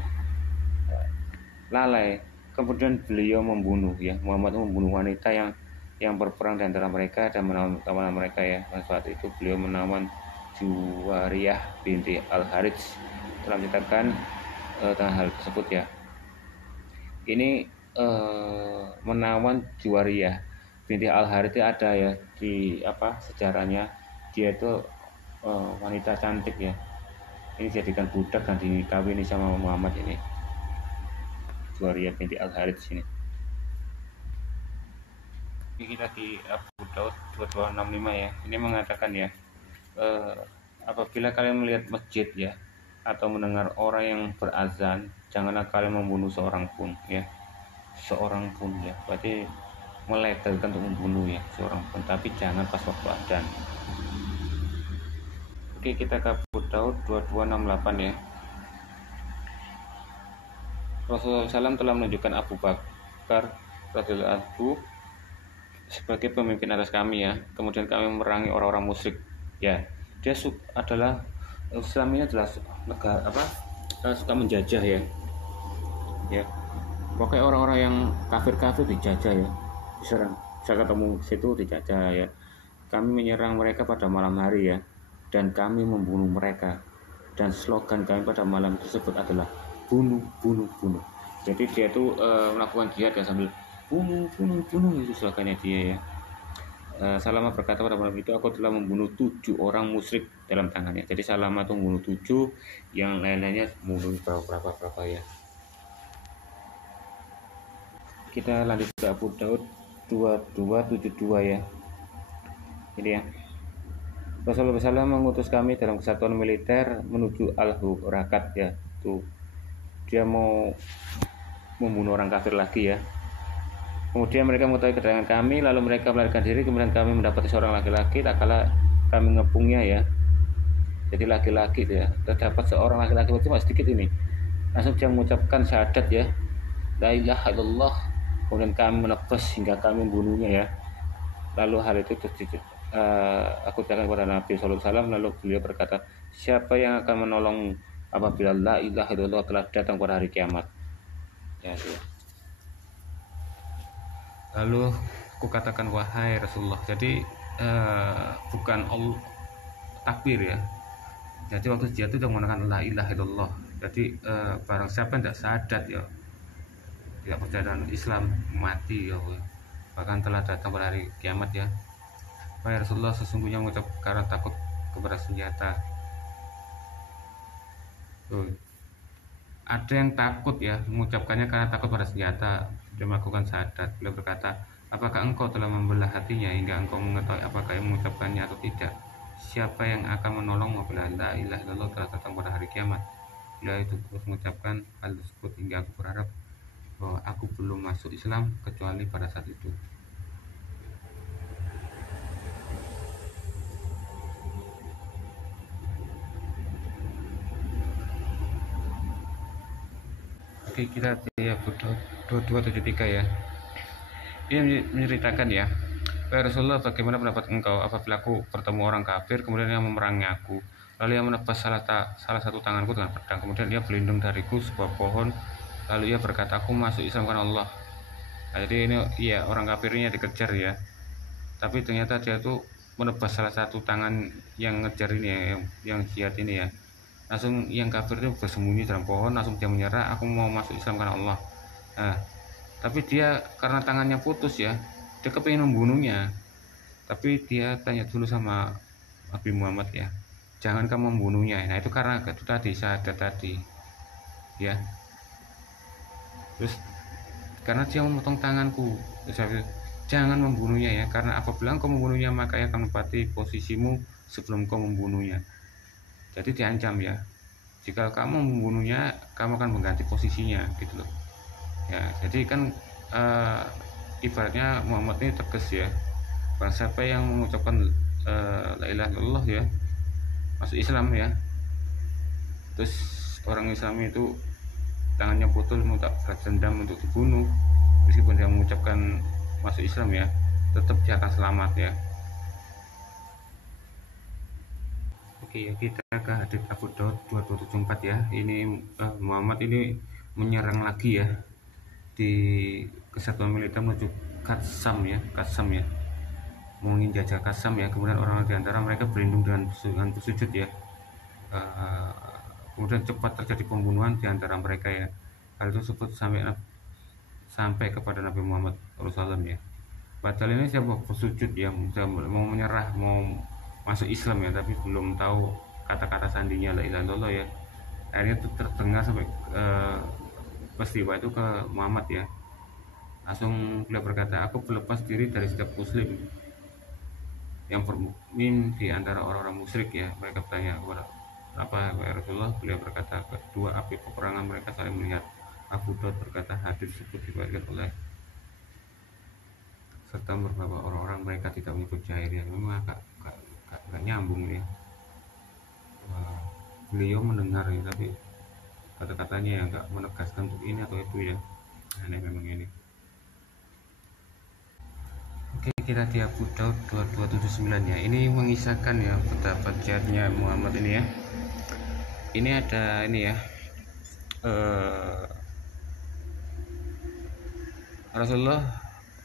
lalai. Kemudian beliau membunuh ya, Muhammad membunuh wanita yang berperang di antara mereka dan menawan mereka ya. Dan saat itu beliau menawan Juwariyah binti Al-Harits. Telah menceritakan tentang hal tersebut ya. Ini menawan Juwariyah binti Al-Harits ada ya di sejarahnya. Dia itu wanita cantik ya. Ini jadikan budak dan dikawini sama Muhammad ini. Juwariyah binti Al-Harits ini. Kita di Abu Daud 2265 ya. Ini mengatakan ya, apabila kalian melihat masjid ya atau mendengar orang yang berazan, janganlah kalian membunuh seorang pun ya. Seorang pun ya. Berarti melegalkan untuk membunuh ya seorang pun, tapi jangan pas waktu adzan. Oke, kita ke Abu Daud 2268 ya. Rasulullah SAW telah menunjukkan Abu Bakar radhiyallahu anhu sebagai pemimpin atas kami ya. Kemudian kami memerangi orang-orang musyrik ya. Dia adalah Islam ini adalah negara suka menjajah ya. Ya. Pokoknya orang-orang yang kafir dijajah ya. Diserang. Saya ketemu situ dijajah ya. Kami menyerang mereka pada malam hari ya. Dan kami membunuh mereka. Dan slogan kami pada malam tersebut adalah bunuh. Jadi dia itu melakukan jihad ya sambil bunuh itu slogannya dia ya. Salama berkata pada malam itu, aku telah membunuh 7 orang musyrik dalam tangannya. Jadi Salama itu membunuh 7, yang lain-lainnya membunuh berapa ya. Kita lanjut ke Abu Daud 2272 ya. Ini ya. Rasulullah SAW mengutus kami dalam kesatuan militer menuju Al-Hurakat ya. Tuh. Dia mau membunuh orang kafir lagi ya. Kemudian mereka mengetahui kedatangan kami, lalu mereka melarikan diri. Kemudian kami mendapati seorang laki-laki, tak kala kami ngepungnya ya. Jadi laki-laki ya, terdapat seorang laki-laki cuma sedikit ini. Langsung dia mengucapkan syahadat ya, la ilaha illallah. Kemudian kami menebas hingga kami membunuhnya ya. Lalu hal itu aku tanyakan kepada Nabi SAW. Lalu beliau berkata, siapa yang akan menolong apabila la ilaha illallah telah datang pada hari kiamat ya. Lalu aku katakan, wahai Rasulullah, jadi bukan Allah takbir ya. Jadi waktu jihad itu sudah menggunakan la ilaha illallah. Jadi barang siapa yang tidak syahadat ya, tidak percaya dengan Islam, mati ya, bahkan telah datang pada hari kiamat ya. Wahai Rasulullah, sesungguhnya mengucap karena takut kepada senjata. Tuh. Ada yang takut ya, mengucapkannya karena takut pada senjata. Dia melakukan syahadat. Beliau berkata, apakah engkau telah membelah hatinya hingga engkau mengetahui apakah yang mengucapkannya atau tidak? Siapa yang akan menolong apabila la ilaha illallah telah datang pada hari kiamat? Beliau itu terus mengucapkan hal tersebut hingga aku berharap bahwa aku belum masuk Islam kecuali pada saat itu. Oke, kita di Abu Daud 2273 ya. Dia menceritakan ya, wahai Rasulullah, bagaimana pendapat engkau apabila aku bertemu orang kafir kemudian yang memerangi aku, lalu ia menebas salah satu tanganku dengan pedang, kemudian ia berlindung dariku sebuah pohon, lalu ia berkata, aku masuk Islam karena Allah. Nah, jadi ini iya, orang kafirnya dikejar ya, tapi ternyata dia tuh menebas salah satu tangan yang ngejar ini ya, yang jihad ini ya. Langsung yang kafir itu bersembunyi dalam pohon, langsung dia menyerah, aku mau masuk Islam karena Allah. Nah, tapi dia karena tangannya putus ya, dia kepingin membunuhnya. Tapi dia tanya dulu sama Nabi Muhammad ya, jangan kamu membunuhnya. Nah itu karena itu tadi syahadat tadi ya. Terus karena dia memotong tanganku, jangan membunuhnya ya, karena apabila kau membunuhnya maka akan menempati posisimu sebelum kau membunuhnya. Jadi diancam ya, jika kamu membunuhnya kamu akan mengganti posisinya gitu loh ya. Jadi kan ibaratnya Muhammad ini tegas ya, barang siapa yang mengucapkan la ilaha illallah ya, masuk Islam ya, terus orang Islam itu tangannya putus minta balas dendam untuk dibunuh, meskipun dia mengucapkan masuk Islam ya, tetap dia akan selamat ya. Oke ya, kita ke hadits Abu Daud 2274 ya. Ini Muhammad ini menyerang lagi ya di kesatuan militer menuju Qassam ya, mau menjajah Qassam ya. Kemudian orang di antara mereka berlindung dengan bersujud ya. Kemudian cepat terjadi pembunuhan di antara mereka ya. Hal tersebut sampai kepada Nabi Muhammad SAW ya. Padahal ini siapa bersujud ya, mau menyerah, mau masuk Islam ya, tapi belum tahu kata-kata sandinya la ilaha illallah ya. Akhirnya itu terdengar sampai peristiwa itu ke Muhammad ya. Langsung beliau berkata, aku berlepas diri dari setiap muslim yang bermukmin di antara orang-orang musyrik ya. Mereka bertanya kepada apa ya Rasulullah? Beliau berkata, kedua api peperangan mereka saling melihat. Abu Daud berkata, hadis tersebut diriwayatkan oleh serta beberapa orang-orang mereka tidak menyebut Jair ya. Memang agak nyambung ya. Beliau mendengar ya, tapi kata-katanya yang enggak menegaskan untuk ini atau itu ya. Aneh memang ini. Oke, kita di Abu Daud 2279 ya. Ini mengisahkan ya betapa jihadnya Muhammad ini ya. Ini ada ini ya, Rasulullah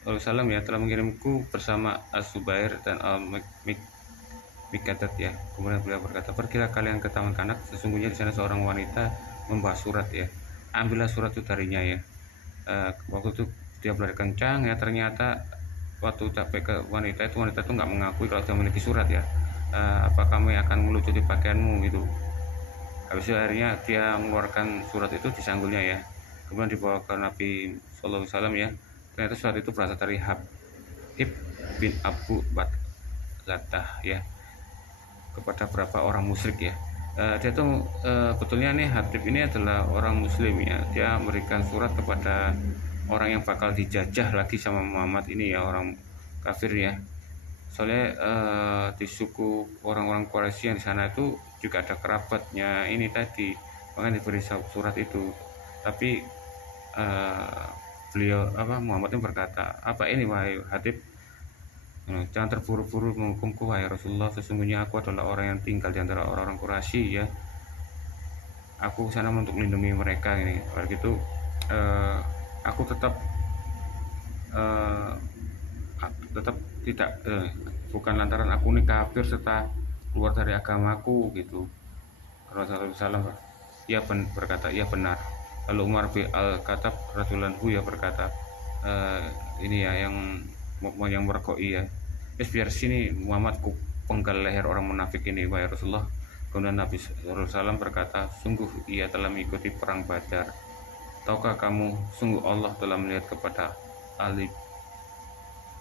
SAW ya telah mengirimku bersama As-Subair dan Al-Mikdadat ya. Kemudian beliau berkata, pergilah kalian ke taman kanak, sesungguhnya di sana seorang wanita membawa surat ya. Ambillah surat itu darinya ya. Waktu itu dia berlari kencang ya, ternyata waktu sampai ke wanita itu nggak mengakui kalau dia memiliki surat ya. Apa kamu yang akan melucuti pakaianmu gitu. Habis itu akhirnya dia mengeluarkan surat itu, disanggulnya ya. Kemudian dibawa ke Nabi SAW ya. Ternyata surat itu berasal dari Habib bin Abu Batlatah ya, kepada beberapa orang musyrik ya. Dia tuh betulnya nih Habib ini adalah orang muslim ya. Dia memberikan surat kepada orang yang bakal dijajah lagi sama Muhammad ini ya, orang kafir ya. Soalnya di suku orang-orang Quraisy yang di sana itu juga ada kerabatnya ini tadi, makanya diberi surat itu. Tapi beliau Muhammad ini berkata, apa ini wahai Habib, jangan terburu-buru menghukumku wahai Rasulullah, sesungguhnya aku adalah orang yang tinggal di antara orang-orang Quraisy ya. Aku sana untuk melindungi mereka ini. Kalau gitu aku tetap tidak bukan lantaran aku ini kafir serta keluar dari agamaku gitu. Rasulullah SAW ia berkata, iya benar. Lalu Umar bin Al-Khattab radhiyallahu ya berkata, ini ya yang merkoi ya. Biar sini Muhammad ku penggal leher orang munafik ini wahai Rasulullah. Kemudian Nabi SAW berkata, sungguh ia telah mengikuti perang Badar. Tahukah kamu, sungguh Allah telah melihat kepada Ali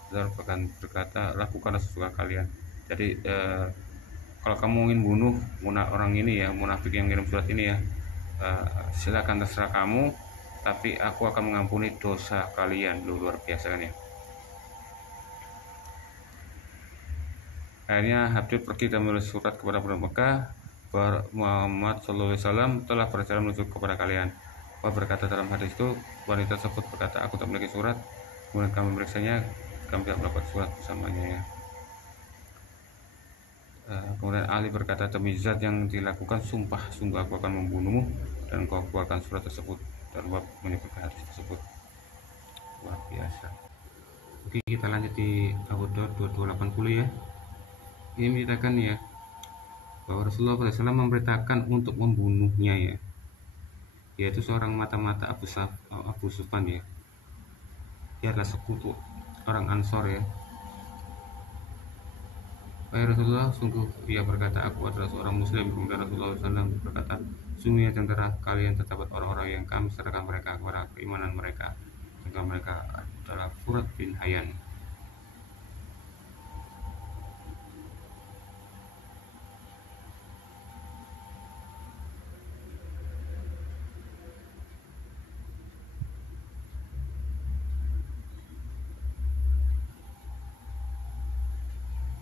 dan berkata, lakukanlah sesuka kalian. Jadi kalau kamu ingin bunuh orang ini ya, munafik yang kirim surat ini ya, silakan, terserah kamu, tapi aku akan mengampuni dosa kalian. Luar biasa kan ya. Akhirnya Habib pergi dan menulis surat kepada penduduk Mekah bahwa Muhammad SAW telah berjalan menuju kepada kalian. Allah berkata dalam hadis itu, wanita tersebut berkata, aku tak memiliki surat. Kemudian kami memeriksanya, kami tidak mendapat surat bersamanya ya. Kemudian Ali berkata, demi zat yang dilakukan sumpah, sungguh aku akan membunuhmu dan kau keluarkan surat tersebut. Dan Allah menyebutkan hadis tersebut. Luar biasa. Oke, kita lanjut di Abu Daud 2280 ya. Ini menceritakan ya bahwa Rasulullah SAW memerintahkan untuk membunuhnya ya, yaitu seorang mata-mata Abu Sufyan ya. Dia adalah sekutu orang Ansor ya. Wahai Rasulullah, sungguh ia berkata, aku adalah seorang muslim. Kemudian Rasulullah SAW berkata, sungguh di antara kalian terdapat orang-orang yang kami serahkan mereka kepada keimanan mereka, sehingga mereka adalah Furat bin Hayyan.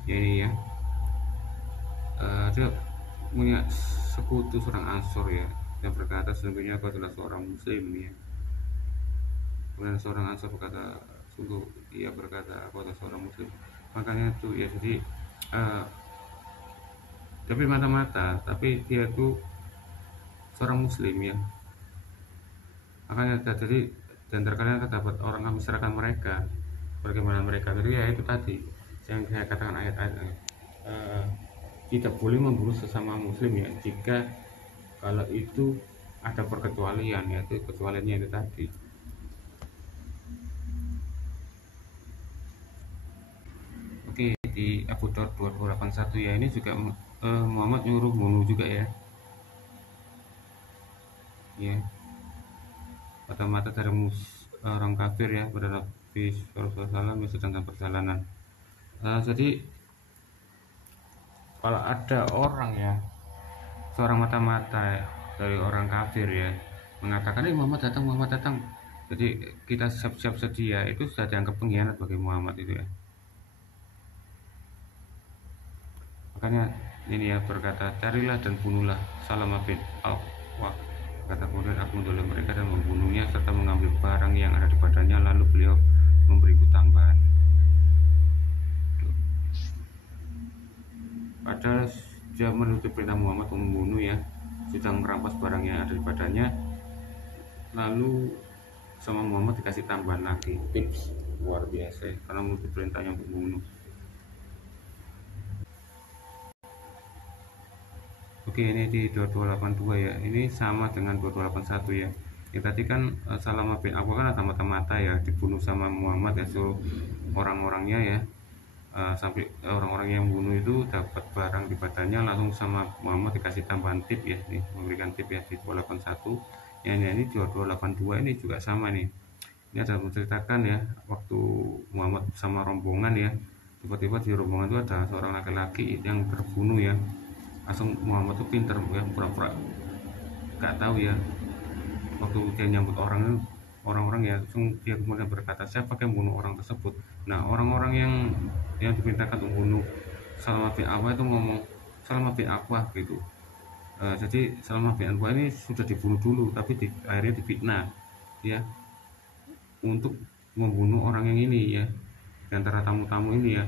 Ya, ini ya, dia punya sekutu seorang Ansor ya, yang berkata sesungguhnya aku adalah seorang muslim ya. Kemudian seorang Ansor berkata, sungguh ia berkata aku adalah seorang muslim. Makanya itu ya, jadi tapi mata-mata, tapi dia itu seorang muslim ya. Makanya jadi dan terkadang terdapat orang yang menserahkan mereka, bagaimana mereka. Jadi ya itu tadi yang saya katakan ayat-ayat tidak boleh membunuh sesama muslim ya, jika kalau itu ada perkecualian, yaitu kecualiannya itu tadi. Oke, di Abu Daud 2281 ya, ini juga Muhammad nyuruh bunuh juga ya. Ya, mata-mata dari orang kafir ya pada Nabi SAW yang sedang dalam perjalanan. Jadi kalau ada orang ya, seorang mata-mata ya, dari orang kafir ya mengatakan Muhammad datang, jadi kita siap-siap sedia, itu sudah dianggap pengkhianat bagi Muhammad itu ya. Makanya ini ya berkata, carilah dan bunuhlah Salamah bin Al-Wah. Kata kemudian aku mendolim mereka dan membunuhnya serta mengambil barang yang ada di badannya, lalu beliau memberiku tambahan. Padahal dia menuruti perintah Muhammad untuk membunuh ya, sedang merampas barang yang ada di badannya, lalu sama Muhammad dikasih tambahan lagi. Tips luar biasa ya, karena menuruti perintahnya untuk membunuh. Oke, ini di 2282 ya, ini sama dengan 2281 ya. Ya tadi kan Salamah bin Abu kan ada mata-mata ya, dibunuh sama Muhammad ya, suruh orang-orangnya ya, sampai orang-orang yang bunuh itu dapat barang di badannya, langsung sama Muhammad dikasih tambahan tip ya, nih memberikan tip ya di 281 ya. Ini 2282 ini juga sama nih. Ini ada menceritakan ya, waktu Muhammad sama rombongan ya, tiba-tiba di rombongan itu ada seorang laki-laki yang terbunuh ya. Langsung Muhammad tuh pinter ya, pura-pura gak tahu ya, waktu dia nyambut orang-orang ya, langsung dia kemudian berkata, siapa yang bunuh orang tersebut. Nah, orang-orang yang diperintahkan untuk bunuh Salamah bin Awwah itu ngomong Salamah bin Awwah gitu. Jadi Salamah bin Awwah ini sudah dibunuh dulu, tapi akhirnya difitnah ya, untuk membunuh orang yang ini ya, di antara tamu-tamu ini ya.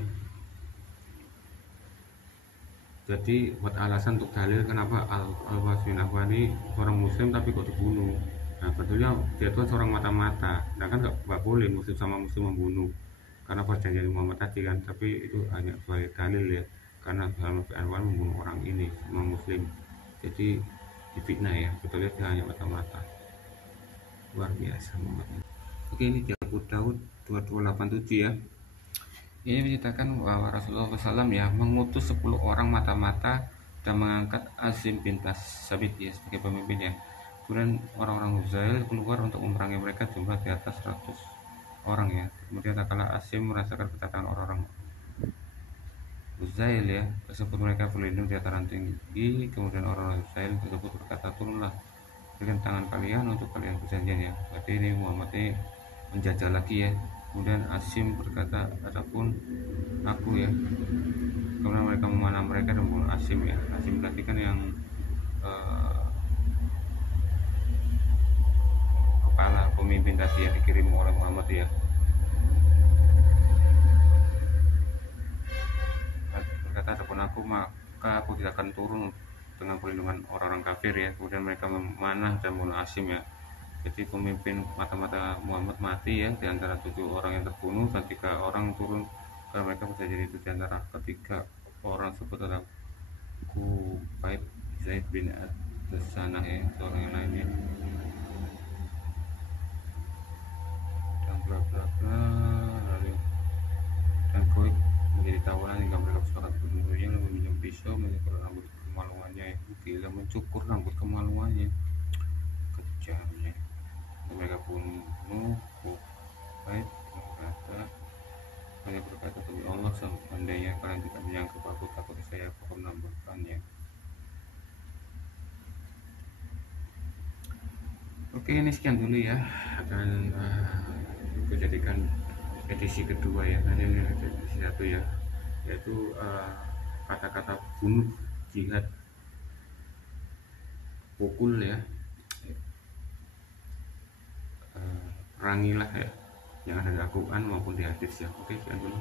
Jadi buat alasan untuk dalil kenapa Al-Abbas bin Affan ini seorang muslim tapi kok dibunuh. Nah, betulnya dia itu seorang mata-mata. Nah kan nggak boleh muslim sama muslim membunuh karena perjanjian Muhammad tadi kan. Tapi itu hanya sebagai dalil ya, karena Al-Abbas bin Affan membunuh orang ini sama muslim. Jadi difitnah ya, betulnya dia hanya mata-mata. Luar biasa Muhammad. Oke, ini di Abu Daud 2287 ya. Ini menceritakan bahwa Rasulullah SAW ya mengutus 10 orang mata-mata dan mengangkat Azim bin Sabit ya sebagai pemimpin ya. Kemudian orang-orang Huzail keluar untuk memerangi mereka, jumlah di atas 100 orang ya. Kemudian tak kala Azim merasakan kedatangan orang-orang Huzail ya, tersebut mereka berlindung di dataran tinggi. Kemudian orang-orang Huzail tersebut berkata, turunlah dengan tangan kalian untuk kalian perjanjian ya. Berarti ini Muhammad ini menjajah lagi ya. Kemudian Asim berkata, adapun aku ya. Kemudian mereka memanah mereka dan membunuh Asim ya. Asim tadi kan yang kepala pemimpin tadi yang dikirim oleh Muhammad ya. Berkata, adapun aku maka aku tidak akan turun dengan perlindungan orang-orang kafir ya. Kemudian mereka memanah dan membunuh Asim ya. Jadi pemimpin mata-mata Muhammad mati ya, di antara 7 orang yang terbunuh dan 3 orang turun, karena mereka berjanji itu di antara ketiga orang sebut adalah Kubayb Zaid bin Ad-Sanah ya, seorang yang lainnya, dan bla bla bla. Lalu dan Kubayb menjadi tawanan hingga mereka sepakat berbunuhnya, lalu meminjam pisau mencukur rambut kemaluannya. Gila, mencukur rambut kemaluannya, kejamnya. Mereka bunuh Kubayb. Hanya berkata, demi Allah, seandainya kalian tidak menyangka aku takut, saya akan menambahkannya. Oke, ini sekian dulu ya, akan aku jadikan edisi kedua ya. Nanti ini edisi satu ya, yaitu kata-kata bunuh, jihad, pukul ya, perangilah ya, yang ada di Al-Quran maupun di hadis ya. Oke, sekian dulu.